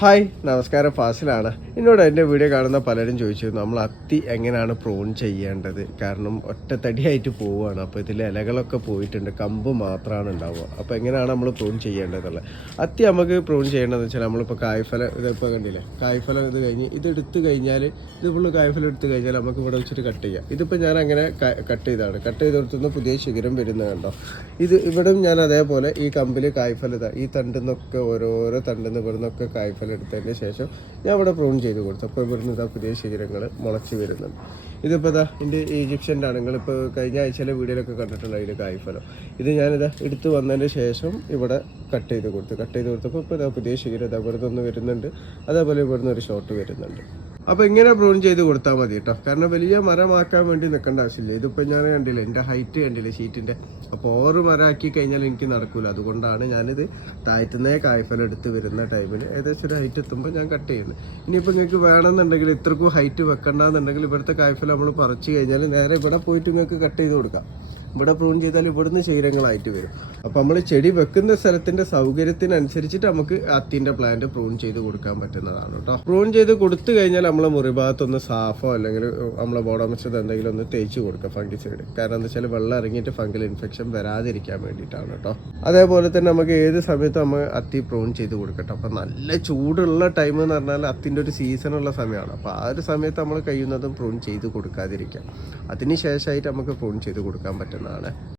Hi നമസ്കാരം, ഫാസിലാണ്. എന്നോട് എൻ്റെ വീഡിയോ കാണുന്ന പലരും ചോദിച്ചിരുന്നു നമ്മൾ അത്തി എങ്ങനെയാണ് പ്രൂൺ ചെയ്യേണ്ടത്, കാരണം ഒറ്റത്തടിയായിട്ട് പോവുകയാണ്. അപ്പോൾ ഇതിൽ ഇലകളൊക്കെ പോയിട്ടുണ്ട്, കമ്പ് മാത്രമാണ് ഉണ്ടാവുക. അപ്പോൾ എങ്ങനെയാണ് നമ്മൾ പ്രൂൺ ചെയ്യേണ്ടതെന്നുള്ളത്. അത്തി നമുക്ക് പ്രൂൺ ചെയ്യേണ്ടതെന്ന് വെച്ചാൽ നമ്മളിപ്പോൾ കായ്ഫലം ഇതിപ്പോൾ കണ്ടില്ലേ, കായ്ഫലം ഇത് കഴിഞ്ഞ് ഇതെടുത്ത് കഴിഞ്ഞാൽ ഇത് ഫുള്ള് കായ്ഫലം എടുത്ത് കഴിഞ്ഞാൽ നമുക്ക് ഇവിടെ വെച്ചിട്ട് കട്ട് ചെയ്യാം. ഇതിപ്പോൾ ഞാൻ അങ്ങനെ കട്ട് ചെയ്താണ്, കട്ട് ചെയ്ത് കൊടുത്തുനിന്ന് പുതിയ ശിഖരം വരുന്നത് കണ്ടോ. ഇവിടെ ഞാൻ അതേപോലെ ഈ കമ്പിൽ കായ്ഫലം ഈ തണ്ടിൽ നിന്നൊക്കെ ഓരോരോ തണ്ടിൽ നിന്ന് ഇവിടുന്നൊക്കെ കായ്ഫലം എടുത്തതിന് ശേഷം ഞാൻ ഇവിടെ പ്രൂൺ ചെയ്ത് കൊടുത്തു. അപ്പോൾ ഇവിടുന്ന് ഇതാ പുതിയ ശിഖരങ്ങൾ മുളച്ച് വരുന്നുണ്ട്. ഇതിപ്പോൾ ഇതാ എൻ്റെ ഈജിപ്ഷ്യൻ ആണ്, നിങ്ങളിപ്പോൾ കഴിഞ്ഞ ആഴ്ചയിലെ വീഡിയോയിലൊക്കെ കണ്ടിട്ടുണ്ട് അതിൽ കായ്ഫലം. ഇത് ഞാനിതാ എടുത്ത് വന്നതിന് ശേഷം ഇവിടെ കട്ട് ചെയ്ത് കൊടുത്തപ്പോൾ ഇപ്പോൾ ഇതാ പുതിയ ശിഖരം ഇതാ ഇവിടുന്ന് ഒന്ന് വരുന്നുണ്ട്, അതേപോലെ ഇവിടുന്ന് ഒരു ഷോട്ട് വരുന്നുണ്ട്. അപ്പോൾ ഇങ്ങനെ പ്രൂൺ ചെയ്ത് കൊടുത്താൽ മതി കേട്ടോ, കാരണം വലിയ മരമാക്കാൻ വേണ്ടി നിൽക്കേണ്ട ആവശ്യമില്ല. ഇതിപ്പോൾ ഞാൻ കണ്ടില്ല, എൻ്റെ ഹൈറ്റ് കണ്ടില്ലേ ഷീറ്റിൻ്റെ, അപ്പോൾ ഓറ് മരമാക്കി കഴിഞ്ഞാൽ എനിക്ക് നടക്കില്ല. അതുകൊണ്ടാണ് ഞാനിത് താഴ്ത്തുന്നേ കായ്ഫലം എടുത്ത് വരുന്ന ടൈമിൽ ഏകദേശം ഒരു ഹൈറ്റ് എത്തുമ്പോൾ ഞാൻ കട്ട് ചെയ്യുന്നത്. ഇനിയിപ്പോൾ നിങ്ങൾക്ക് വേണമെന്നുണ്ടെങ്കിൽ ഇത്രക്കും ഹൈറ്റ് വെക്കണ്ടെന്നുണ്ടെങ്കിൽ ഇവിടുത്തെ കായ്ഫലം നമ്മൾ പറിച്ച് കഴിഞ്ഞാൽ നേരെ ഇവിടെ പോയിട്ട് നിങ്ങൾക്ക് കട്ട് ചെയ്ത് കൊടുക്കാം. ഇവിടെ പ്രൂൺ ചെയ്താൽ ഇവിടുന്ന് ശീലങ്ങളായിട്ട് വരും. അപ്പോൾ നമ്മൾ ചെടി വെക്കുന്ന സ്ഥലത്തിൻ്റെ സൗകര്യത്തിനനുസരിച്ചിട്ട് നമുക്ക് അത്തിൻ്റെ പ്ലാന്റ് പ്രൂൺ ചെയ്ത് കൊടുക്കാൻ പറ്റുന്നതാണ് കേട്ടോ. പ്രൂൺ ചെയ്ത് കൊടുത്തു കഴിഞ്ഞാൽ നമ്മൾ മുറിഭാഗത്തൊന്ന് സാഫോ അല്ലെങ്കിൽ നമ്മളെ ബോഡോമിസ്റ്റർ എന്തെങ്കിലും ഒന്ന് തേച്ച് കൊടുക്കുക, ഫംഗിസൈഡ്. കാരണം എന്താ വെച്ചാൽ വെള്ളം ഇറങ്ങിയിട്ട് ഫംഗൽ ഇൻഫെക്ഷൻ വരാതിരിക്കാൻ വേണ്ടിയിട്ടാണ് കേട്ടോ. അതേപോലെ തന്നെ നമുക്ക് ഏത് സമയത്തും നമ്മൾ അത്തി പ്രൂൺ ചെയ്ത് കൊടുക്കട്ടെ. അപ്പോൾ നല്ല ചൂടുള്ള ടൈം എന്ന് പറഞ്ഞാൽ അത്തിൻ്റെ ഒരു സീസണുള്ള സമയമാണ്. അപ്പോൾ ആ ഒരു സമയത്ത് നമ്മൾ കഴിയുന്നതും പ്രൂൺ ചെയ്ത് കൊടുക്കാതിരിക്കാം. അതിന് ശേഷമായിട്ട് നമുക്ക് പ്രൂൺ ചെയ്ത് കൊടുക്കാൻ പറ്റുന്നതാണ്.